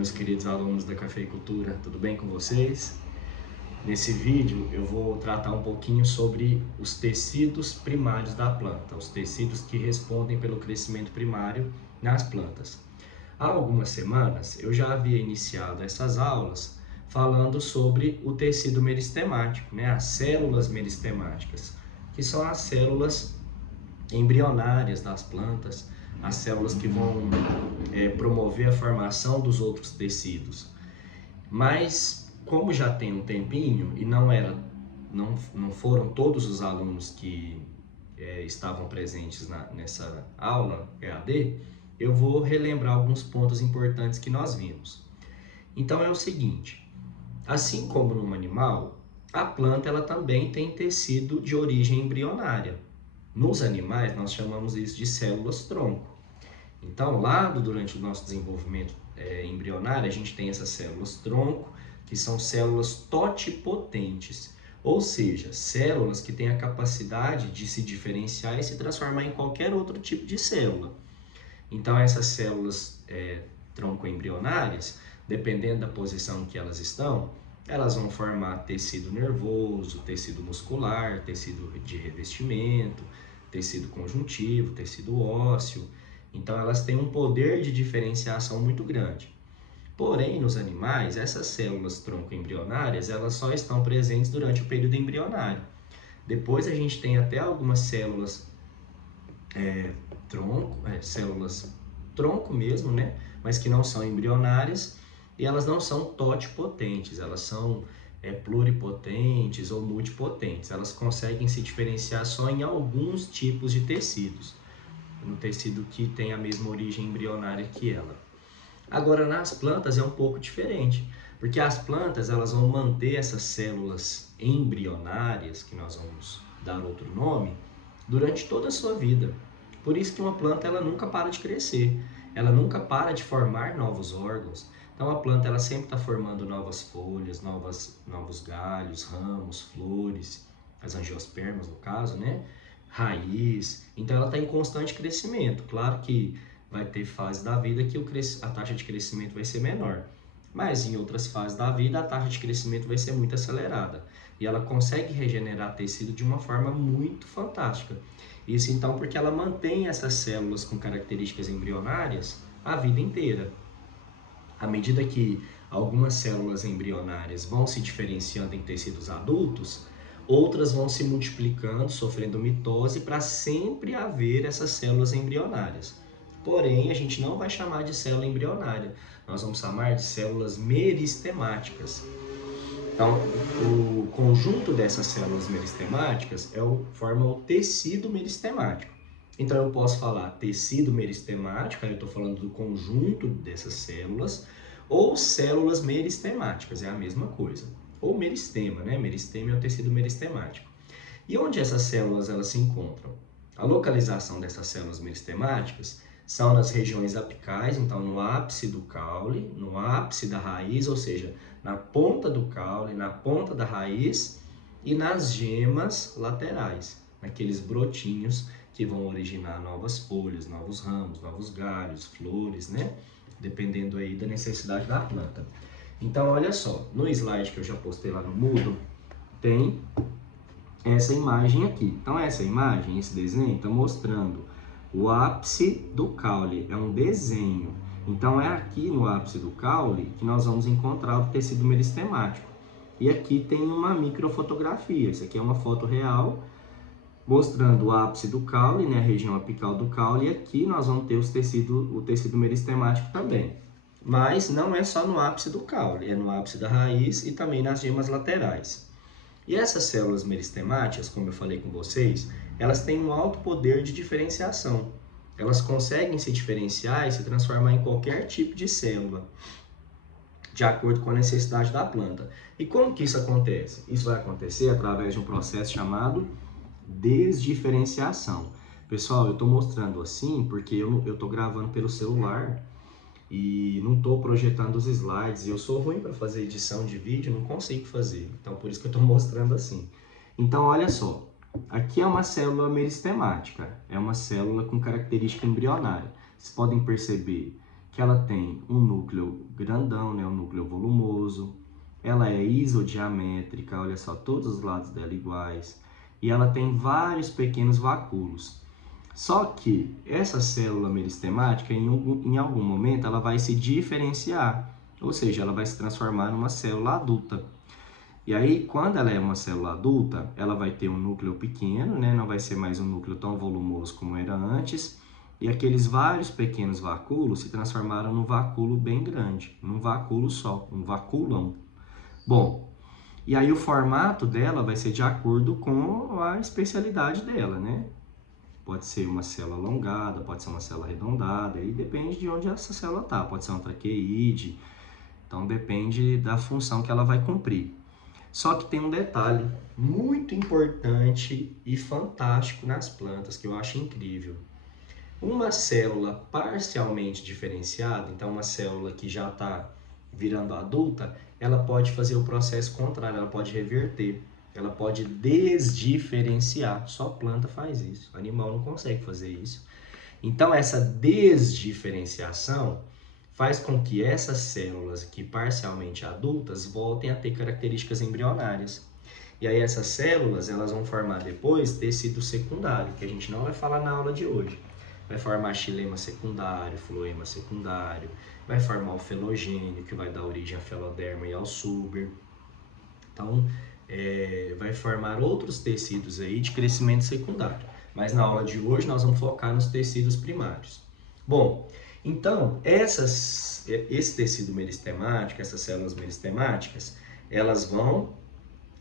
meus queridos alunos da cafeicultura, tudo bem com vocês? Nesse vídeo eu vou tratar um pouquinho sobre os tecidos primários da planta, os tecidos que respondem pelo crescimento primário nas plantas. Há algumas semanas eu já havia iniciado essas aulas falando sobre o tecido meristemático, as células meristemáticas, que são as células embrionárias das plantas, as células que vão promover a formação dos outros tecidos. Mas como já tem um tempinho e não foram todos os alunos que estavam presentes nessa aula EAD, eu vou relembrar alguns pontos importantes que nós vimos. Então é o seguinte, assim como no animal, a planta ela também tem tecido de origem embrionária. Nos animais, nós chamamos isso de células-tronco. Então, durante o nosso desenvolvimento embrionário, a gente tem essas células-tronco, que são células totipotentes, ou seja, células que têm a capacidade de se diferenciar e se transformar em qualquer outro tipo de célula. Então, essas células tronco-embrionárias, dependendo da posição que elas estão, elas vão formar tecido nervoso, tecido muscular, tecido de revestimento, tecido conjuntivo, tecido ósseo. Então, elas têm um poder de diferenciação muito grande. Porém, nos animais, essas células tronco-embrionárias, elas só estão presentes durante o período embrionário. Depois, a gente tem até algumas células células tronco mesmo, mas que não são embrionárias, e elas não são totipotentes, elas são pluripotentes ou multipotentes. Elas conseguem se diferenciar só em alguns tipos de tecidos, no tecido que tem a mesma origem embrionária que ela. Agora, nas plantas é um pouco diferente, porque as plantas elas vão manter essas células embrionárias, que nós vamos dar outro nome, durante toda a sua vida. Por isso que uma planta ela nunca para de crescer, ela nunca para de formar novos órgãos. Então a planta ela sempre está formando novas folhas, novos galhos, ramos, flores, as angiospermas no caso, raiz. Então ela está em constante crescimento. Claro que vai ter fases da vida que a taxa de crescimento vai ser menor, mas em outras fases da vida a taxa de crescimento vai ser muito acelerada e ela consegue regenerar tecido de uma forma muito fantástica. Isso então porque ela mantém essas células com características embrionárias a vida inteira. À medida que algumas células embrionárias vão se diferenciando em tecidos adultos, outras vão se multiplicando, sofrendo mitose, para sempre haver essas células embrionárias. Porém, a gente não vai chamar de célula embrionária, nós vamos chamar de células meristemáticas. Então, o conjunto dessas células meristemáticas forma o tecido meristemático. Então, eu posso falar tecido meristemático, aí eu estou falando do conjunto dessas células, ou células meristemáticas, é a mesma coisa. Ou meristema, Meristema é o tecido meristemático. E onde essas células elas se encontram? A localização dessas células meristemáticas são nas regiões apicais, então no ápice do caule, no ápice da raiz, ou seja, na ponta do caule, na ponta da raiz e nas gemas laterais, naqueles brotinhos que vão originar novas folhas, novos ramos, novos galhos, flores, Dependendo aí da necessidade da planta. Então, olha só, no slide que eu já postei lá no Moodle, tem essa imagem aqui. Então, essa imagem, esse desenho, está mostrando o ápice do caule, é um desenho. Então, é aqui no ápice do caule que nós vamos encontrar o tecido meristemático. E aqui tem uma microfotografia, isso aqui é uma foto real, mostrando o ápice do caule, a região apical do caule, e aqui nós vamos ter o tecido meristemático também. Mas não é só no ápice do caule, é no ápice da raiz e também nas gemas laterais. E essas células meristemáticas, como eu falei com vocês, elas têm um alto poder de diferenciação. Elas conseguem se diferenciar e se transformar em qualquer tipo de célula, de acordo com a necessidade da planta. E como que isso acontece? Isso vai acontecer através de um processo chamado desdiferenciação. Pessoal, eu estou mostrando assim porque eu estou gravando pelo celular e não estou projetando os slides. Eu sou ruim para fazer edição de vídeo, não consigo fazer. Então, por isso que eu estou mostrando assim. Então, olha só. Aqui é uma célula meristemática. É uma célula com característica embrionária. Vocês podem perceber que que ela tem um núcleo grandão, né, um núcleo volumoso, ela é isodiamétrica, olha só, todos os lados dela iguais, e ela tem vários pequenos vacúolos. Só que essa célula meristemática, em algum momento, ela vai se diferenciar, ou seja, ela vai se transformar numa célula adulta. E aí, quando ela é uma célula adulta, ela vai ter um núcleo pequeno, né? Não vai ser mais um núcleo tão volumoso como era antes, e aqueles vários pequenos vacúolos se transformaram num vacúolo bem grande, num vacúolo só, um vaculão. Bom, e aí o formato dela vai ser de acordo com a especialidade dela, né? Pode ser uma célula alongada, pode ser uma célula arredondada, aí depende de onde essa célula está. Pode ser uma traqueide, então depende da função que ela vai cumprir. Só que tem um detalhe muito importante e fantástico nas plantas, que eu acho incrível. Uma célula parcialmente diferenciada, então uma célula que já está virando adulta, ela pode fazer o processo contrário, ela pode reverter. Ela pode desdiferenciar, só planta faz isso, animal não consegue fazer isso. Então essa desdiferenciação faz com que essas células que parcialmente adultas voltem a ter características embrionárias. E aí essas células elas vão formar depois tecido secundário, que a gente não vai falar na aula de hoje. Vai formar xilema secundário, floema secundário, vai formar o felogênio, que vai dar origem à feloderma e ao suber. Então, vai formar outros tecidos aí de crescimento secundário. Mas na aula de hoje nós vamos focar nos tecidos primários. Bom, então esse tecido meristemático, essas células meristemáticas, elas vão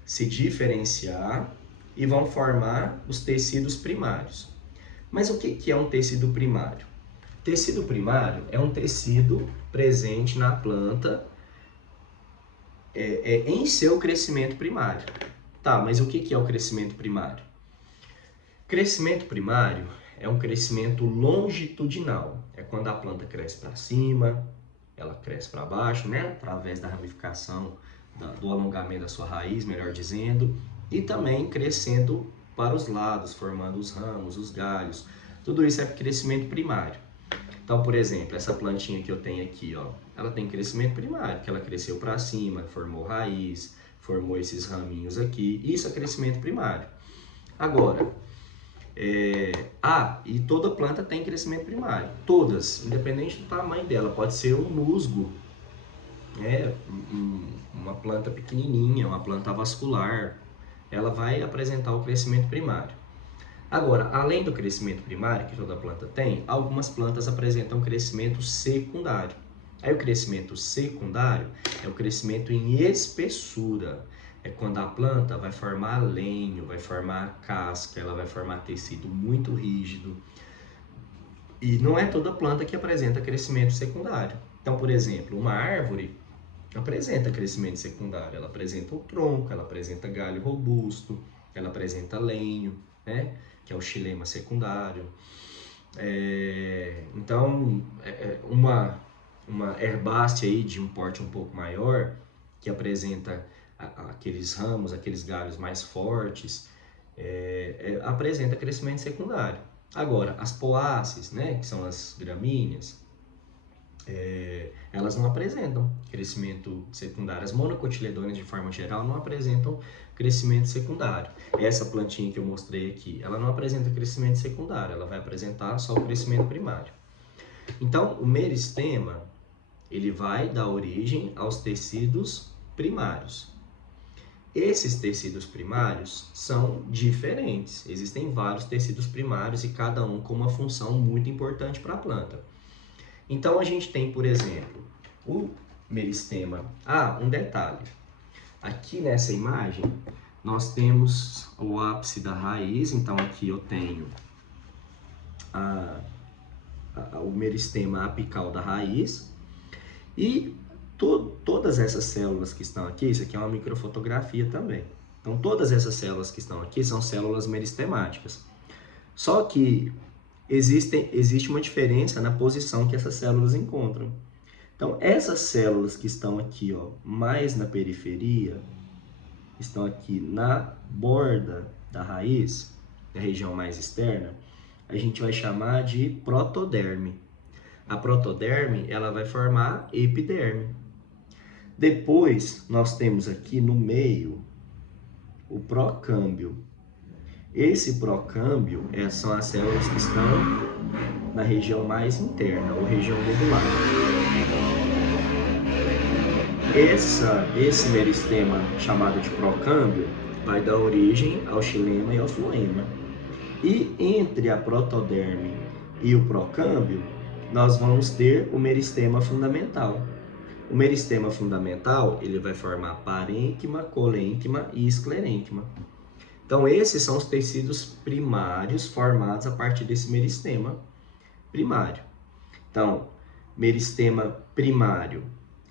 se diferenciar e vão formar os tecidos primários. Mas o que é um tecido primário? Tecido primário é um tecido presente na planta em seu crescimento primário. Tá, mas o que é o crescimento primário? Crescimento primário é um crescimento longitudinal. É quando a planta cresce para cima, ela cresce para baixo, né? Através da ramificação, do alongamento da sua raiz, melhor dizendo, e também crescendo para os lados, formando os ramos, os galhos. Tudo isso é crescimento primário. Então, por exemplo, essa plantinha que eu tenho aqui, ó, ela tem crescimento primário, que ela cresceu para cima, formou raiz, formou esses raminhos aqui. Isso é crescimento primário. Agora, e toda planta tem crescimento primário. Todas, independente do tamanho dela. Pode ser um musgo, né? Uma planta pequenininha, uma planta vascular. Ela vai apresentar o crescimento primário. Agora, além do crescimento primário que toda planta tem, algumas plantas apresentam crescimento secundário. Aí o crescimento secundário é o crescimento em espessura. É quando a planta vai formar lenho, vai formar casca, ela vai formar tecido muito rígido. E não é toda planta que apresenta crescimento secundário. Então, por exemplo, uma árvore apresenta crescimento secundário. Ela apresenta o tronco, ela apresenta galho robusto, ela apresenta lenho, né? Que é o xilema secundário. Então, uma herbácea aí de um porte um pouco maior, que apresenta aqueles ramos, aqueles galhos mais fortes, apresenta crescimento secundário. Agora, as poáceas, né, que são as gramíneas, elas não apresentam crescimento secundário. As monocotiledôneas, de forma geral, não apresentam crescimento secundário. Essa plantinha que eu mostrei aqui, ela não apresenta crescimento secundário, ela vai apresentar só o crescimento primário. Então, o meristema, ele vai dar origem aos tecidos primários. Esses tecidos primários são diferentes. Existem vários tecidos primários e cada um com uma função muito importante para a planta. Então, a gente tem, por exemplo, o meristema. Um detalhe. Aqui nessa imagem, nós temos o ápice da raiz. Então, aqui eu tenho o meristema apical da raiz. E todas essas células que estão aqui, isso aqui é uma microfotografia também. Então, todas essas células que estão aqui são células meristemáticas. Só que existe uma diferença na posição que essas células encontram. Então, essas células que estão aqui, ó, mais na periferia, estão aqui na borda da raiz, na região mais externa, a gente vai chamar de protoderme. A protoderme, ela vai formar epiderme. Depois, nós temos aqui no meio o procâmbio. Esse procâmbio são as células que estão na região mais interna, ou região medular. Esse meristema chamado de procâmbio vai dar origem ao xilema e ao floema. E entre a protoderme e o procâmbio, nós vamos ter o meristema fundamental. O meristema fundamental, ele vai formar parênquima, colênquima e esclerênquima. Então, esses são os tecidos primários formados a partir desse meristema primário. Então, meristema primário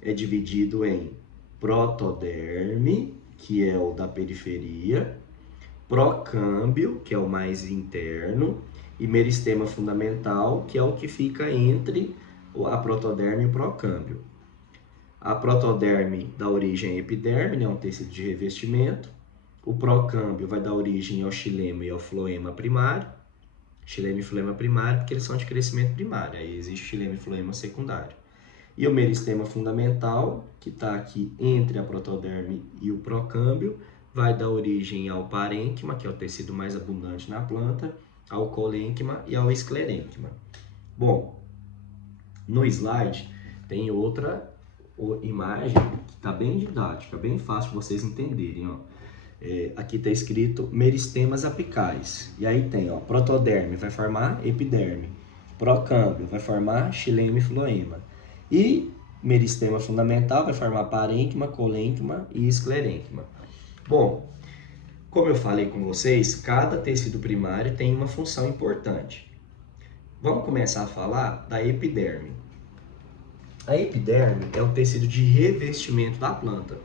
é dividido em protoderme, que é o da periferia, procâmbio, que é o mais interno, e meristema fundamental, que é o que fica entre a protoderme e o procâmbio. A protoderme dá origem à epiderme, né, um tecido de revestimento. O procâmbio vai dar origem ao xilema e ao floema primário. Xilema e floema primário, porque eles são de crescimento primário. Aí existe xilema e floema secundário. E o meristema fundamental, que está aqui entre a protoderme e o procâmbio, vai dar origem ao parênquima, que é o tecido mais abundante na planta, ao colênquima e ao esclerênquima. Bom, no slide tem outra imagem que está bem didática, bem fácil de vocês entenderem. Ó. Aqui está escrito meristemas apicais. E aí tem, ó, protoderme vai formar epiderme, procâmbio vai formar xilema e floema. E meristema fundamental vai formar parênquima, colênquima e esclerênquima. Bom, como eu falei com vocês, cada tecido primário tem uma função importante. Vamos começar a falar da epiderme. A epiderme é o tecido de revestimento da planta.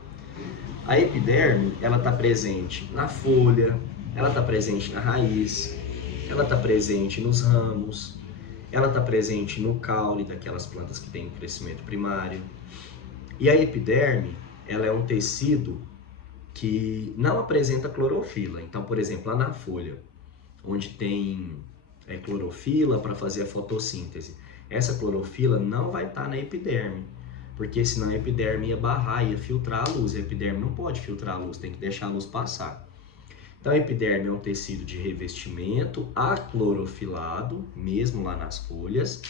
A epiderme, ela está presente na folha, ela está presente na raiz, ela está presente nos ramos, ela está presente no caule daquelas plantas que têm crescimento primário. E a epiderme, ela é um tecido que não apresenta clorofila. Então, por exemplo, lá na folha, onde tem clorofila para fazer a fotossíntese, essa clorofila não vai estar na epiderme, porque senão a epiderme ia barrar, ia filtrar a luz. A epiderme não pode filtrar a luz, tem que deixar a luz passar. Então, a epiderme é um tecido de revestimento aclorofilado, mesmo lá nas folhas.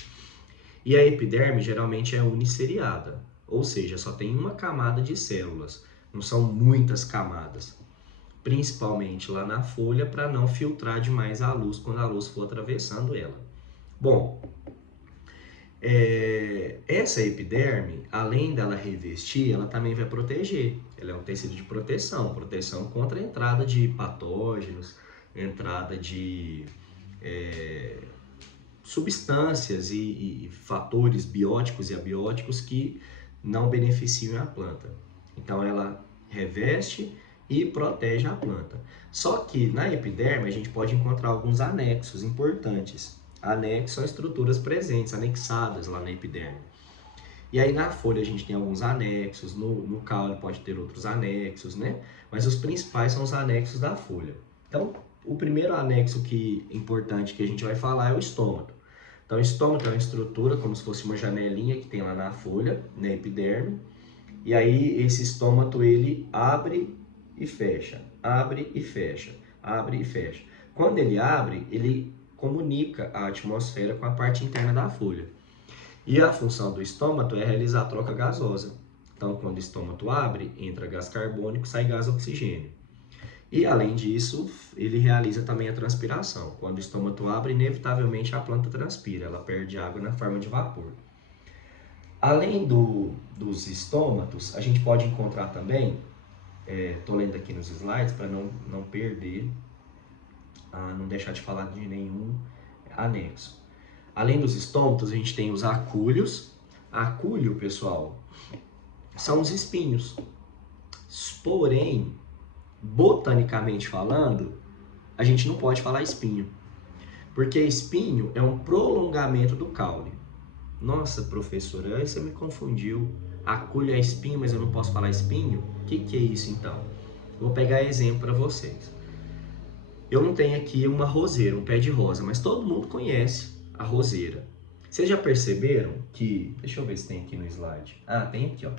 E a epiderme geralmente é uniceriada, ou seja, só tem uma camada de células, não são muitas camadas. Principalmente lá na folha, para não filtrar demais a luz quando a luz for atravessando ela. Bom, essa epiderme, além dela revestir, ela também vai proteger. Ela é um tecido de proteção, proteção contra a entrada de patógenos, entrada de substâncias e fatores bióticos e abióticos que não beneficiam a planta. Então ela reveste e protege a planta. Só que na epiderme a gente pode encontrar alguns anexos importantes. Anexos são estruturas presentes, anexadas lá na epiderme. E aí na folha a gente tem alguns anexos, no caule pode ter outros anexos, né? Mas os principais são os anexos da folha. Então, o primeiro anexo importante que a gente vai falar é o estômato. Então, o estômato é uma estrutura como se fosse uma janelinha que tem lá na folha, na epiderme. E aí esse estômato ele abre e fecha, abre e fecha, abre e fecha. Quando ele abre, ele comunica a atmosfera com a parte interna da folha. E a função do estômato é realizar a troca gasosa. Então, quando o estômato abre, entra gás carbônico, sai gás oxigênio. E, além disso, ele realiza também a transpiração. Quando o estômato abre, inevitavelmente a planta transpira, ela perde água na forma de vapor. Além dos estômatos, a gente pode encontrar também, estou lendo aqui nos slides para não perder, não deixar de falar de nenhum anexo. Além dos estômatos, a gente tem os acúlios. Acúlio, pessoal, são os espinhos. Porém, botanicamente falando, a gente não pode falar espinho, porque espinho é um prolongamento do caule. Nossa, professora, aí você me confundiu. Acúlio é espinho, mas eu não posso falar espinho? O que é isso, então? Vou pegar exemplo para vocês. Eu não tenho aqui uma roseira, um pé de rosa, mas todo mundo conhece a roseira. Vocês já perceberam que... Deixa eu ver se tem aqui no slide. Ah, tem aqui, ó.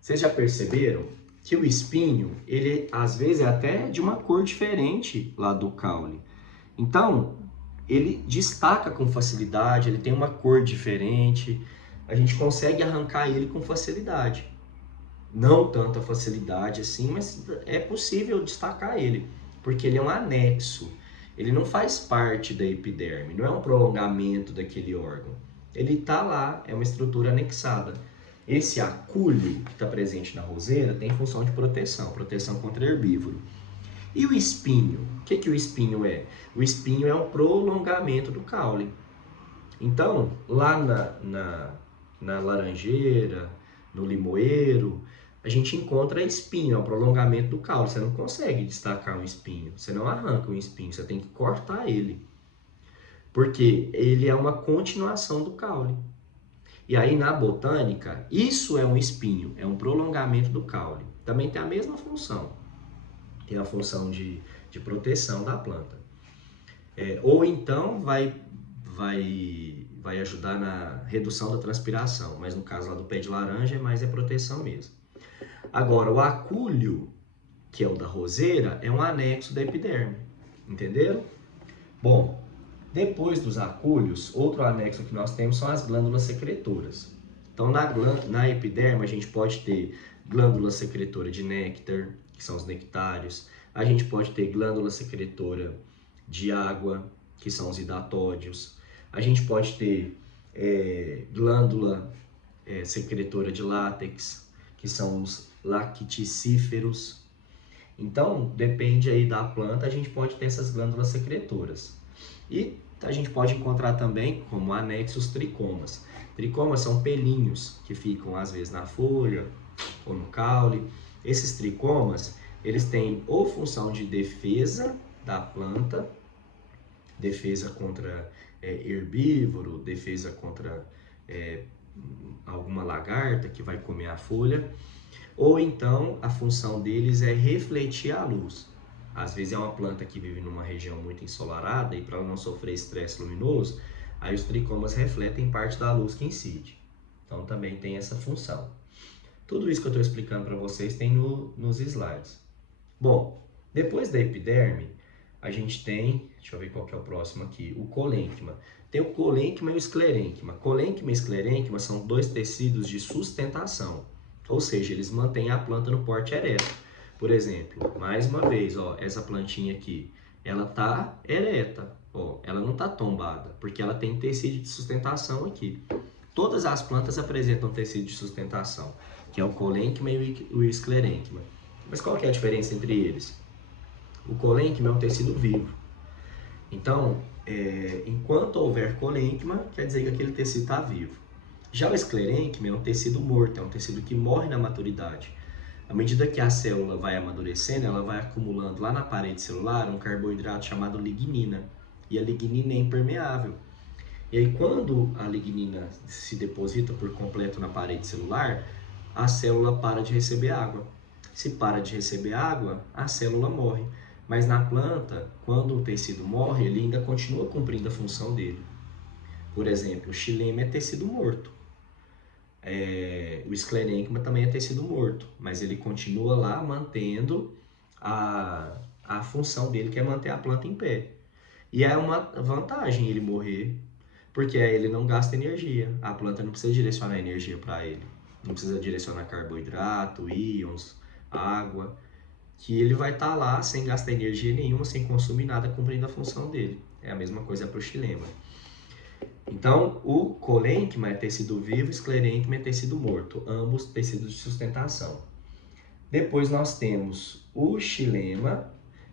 Vocês já perceberam que o espinho, ele às vezes é até de uma cor diferente lá do caule. Então, ele destaca com facilidade, ele tem uma cor diferente, a gente consegue arrancar ele com facilidade. Não tanta facilidade assim, mas é possível destacar ele, porque ele é um anexo. Ele não faz parte da epiderme, não é um prolongamento daquele órgão. Ele está lá, é uma estrutura anexada. Esse acúleo que está presente na roseira tem função de proteção, proteção contra herbívoro. E o espinho? O que o espinho é? O espinho é um prolongamento do caule. Então, lá na laranjeira, no limoeiro, a gente encontra espinho, é um prolongamento do caule. Você não consegue destacar um espinho, você não arranca um espinho, você tem que cortar ele. Porque ele é uma continuação do caule. E aí na botânica, isso é um espinho, é um prolongamento do caule. Também tem a mesma função. Tem a função de proteção da planta. Ou então vai ajudar na redução da transpiração, mas no caso lá do pé de laranja, mais é proteção mesmo. Agora, o acúleo, que é o da roseira, é um anexo da epiderme, entenderam? Bom, depois dos acúleos, outro anexo que nós temos são as glândulas secretoras. Então, na epiderme, a gente pode ter glândula secretora de néctar, que são os nectários. A gente pode ter glândula secretora de água, que são os hidatódios. A gente pode ter glândula secretora de látex, que são os lacticíferos. Então, depende aí da planta, a gente pode ter essas glândulas secretoras. E a gente pode encontrar também como anexos tricomas. Tricomas são pelinhos que ficam às vezes na folha ou no caule. Esses tricomas, eles têm ou função de defesa da planta, defesa contra herbívoro, defesa contra alguma lagarta que vai comer a folha, ou então a função deles é refletir a luz. Às vezes é uma planta que vive numa região muito ensolarada e para ela não sofrer estresse luminoso, aí os tricomas refletem parte da luz que incide. Então também tem essa função. Tudo isso que eu estou explicando para vocês tem nos slides. Bom, depois da epiderme, a gente tem, deixa eu ver qual que é o próximo aqui, o colênquima. Tem o colênquima e o esclerênquima. Colênquima e esclerênquima são dois tecidos de sustentação, ou seja, eles mantêm a planta no porte ereto. Por exemplo, mais uma vez, ó, essa plantinha aqui, ela está ereta, ó, ela não está tombada, porque ela tem tecido de sustentação aqui. Todas as plantas apresentam tecido de sustentação, que é o colênquima e o esclerênquima. Mas qual que é a diferença entre eles? O colênquima é um tecido vivo. Então, enquanto houver colênquima, quer dizer que aquele tecido está vivo. Já o esclerênquima é um tecido morto, é um tecido que morre na maturidade. À medida que a célula vai amadurecendo, ela vai acumulando lá na parede celular um carboidrato chamado lignina. E a lignina é impermeável. E aí, quando a lignina se deposita por completo na parede celular, a célula para de receber água. Se para de receber água, a célula morre. Mas na planta, quando o tecido morre, ele ainda continua cumprindo a função dele. Por exemplo, o xilema é tecido morto. O esclerênquima também é tecido morto, mas ele continua lá mantendo a função dele, que é manter a planta em pé. E é uma vantagem ele morrer, porque aí ele não gasta energia. A planta não precisa direcionar energia para ele. Não precisa direcionar carboidrato, íons, água, que ele vai estar lá sem gastar energia nenhuma, sem consumir nada, cumprindo a função dele. É a mesma coisa para o xilema. Então, o colênquima é tecido vivo, o esclerênquima é tecido morto, ambos tecidos de sustentação. Depois nós temos o xilema,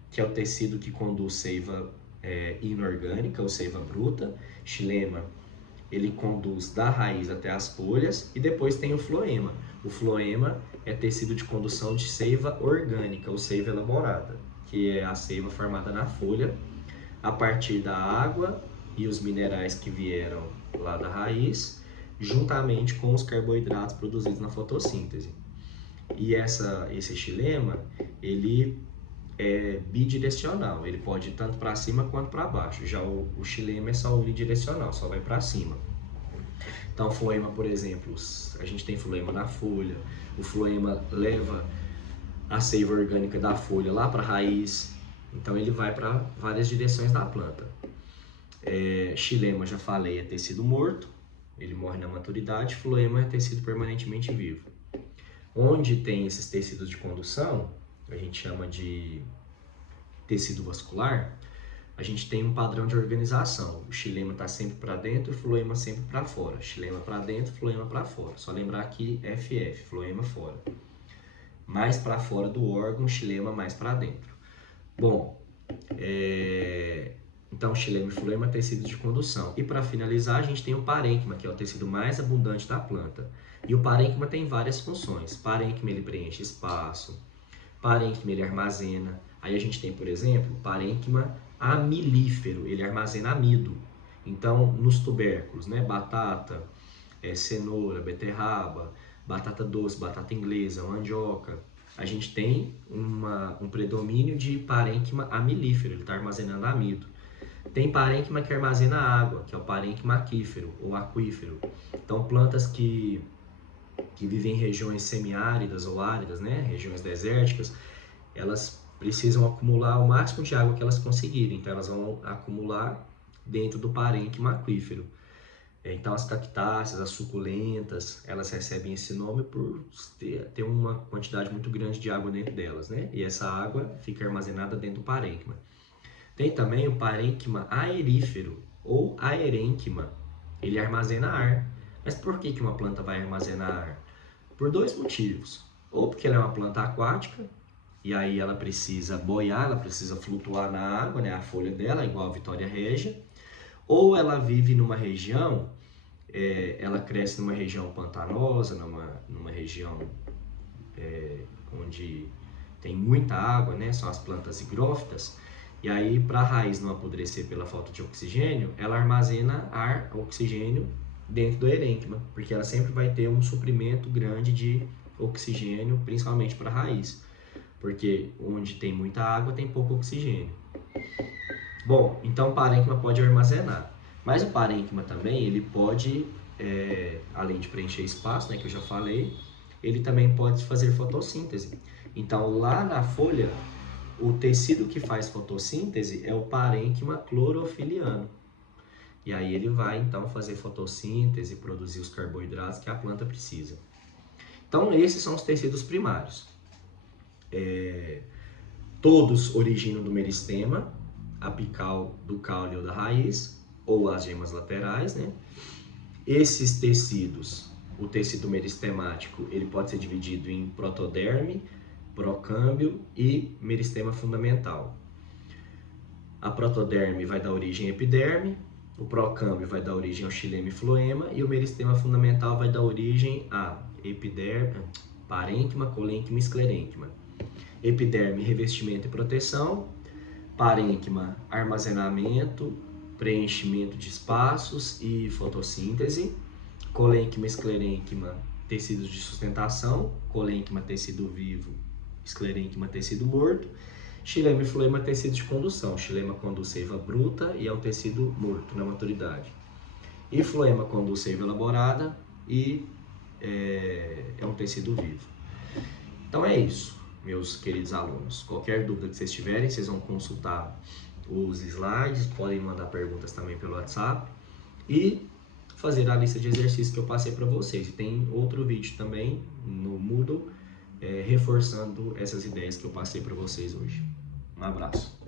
que é o tecido que conduz seiva inorgânica ou seiva bruta. Xilema, ele conduz da raiz até as folhas, e depois tem o floema. O floema é tecido de condução de seiva orgânica ou seiva elaborada, que é a seiva formada na folha a partir da água e os minerais que vieram lá da raiz, juntamente com os carboidratos produzidos na fotossíntese. E esse xilema, ele é bidirecional, ele pode ir tanto para cima quanto para baixo. Já o xilema é só unidirecional, só vai para cima. Então, floema, por exemplo, a gente tem floema na folha, o floema leva a seiva orgânica da folha lá para a raiz, então ele vai para várias direções da planta. Xilema, já falei, é tecido morto, ele morre na maturidade. Floema é tecido permanentemente vivo. Onde tem esses tecidos de condução, a gente chama de tecido vascular, a gente tem um padrão de organização. O xilema está sempre para dentro e o floema sempre para fora. Xilema para dentro, floema para fora. Só lembrar aqui FF, floema fora. Mais para fora do órgão, xilema mais para dentro. Bom, então xilema e floema é tecido de condução. E para finalizar, a gente tem o parênquima, que é o tecido mais abundante da planta. E o parênquima tem várias funções. Parênquima ele preenche espaço, parênquima ele armazena. Aí a gente tem, por exemplo, parênquima amilífero, ele armazena amido. Então, nos tubérculos, né, batata, cenoura, beterraba, batata doce, batata inglesa, mandioca, a gente tem um predomínio de parênquima amilífero, ele está armazenando amido. Tem parênquima que armazena água, que é o parênquima aquífero ou aquífero. Então, plantas que vivem em regiões semiáridas ou áridas, né, regiões desérticas, elas precisam acumular o máximo de água que elas conseguirem. Então, elas vão acumular dentro do parênquima aquífero. Então, as cactáceas, as suculentas, elas recebem esse nome por ter uma quantidade muito grande de água dentro delas, né? E essa água fica armazenada dentro do parênquima. Tem também o parênquima aerífero ou aerênquima. Ele armazena ar. Mas por que uma planta vai armazenar ar? Por dois motivos. Ou porque ela é uma planta aquática, e aí ela precisa boiar, ela precisa flutuar na água, né? A folha dela, igual a Vitória Régia. Ou ela vive numa região, ela cresce numa região pantanosa, numa região onde tem muita água, né? São as plantas higrófitas. E aí, para a raiz não apodrecer pela falta de oxigênio, ela armazena ar, oxigênio, dentro do erênquima, porque ela sempre vai ter um suprimento grande de oxigênio, principalmente para a raiz, porque onde tem muita água tem pouco oxigênio. Bom, então o parênquima pode armazenar, mas o parênquima também, ele pode, além de preencher espaço, né, que eu já falei, ele também pode fazer fotossíntese. Então, lá na folha, o tecido que faz fotossíntese é o parênquima clorofiliano. E aí ele vai, então, fazer fotossíntese, produzir os carboidratos que a planta precisa. Então, esses são os tecidos primários. Todos originam do meristema, apical do caule ou da raiz, ou as gemas laterais, né? Esses tecidos, o tecido meristemático, ele pode ser dividido em protoderme, procâmbio e meristema fundamental. A protoderme vai dar origem à epiderme, o procâmbio vai dar origem ao xilema e floema, e o meristema fundamental vai dar origem a epiderme, parênquima, colênquima e esclerênquima. Epiderme, revestimento e proteção. Parênquima, armazenamento, preenchimento de espaços e fotossíntese. Colênquima e esclerênquima, tecidos de sustentação. Colênquima, tecido vivo. Esclerênquima, tecido morto. Xilema e floema, tecido de condução. Xilema conduz seiva bruta e é um tecido morto na maturidade. E floema conduz seiva elaborada e é um tecido vivo. Então é isso, meus queridos alunos. Qualquer dúvida que vocês tiverem, vocês vão consultar os slides, podem mandar perguntas também pelo WhatsApp e fazer a lista de exercícios que eu passei para vocês. E tem outro vídeo também no Moodle, reforçando essas ideias que eu passei para vocês hoje. Um abraço.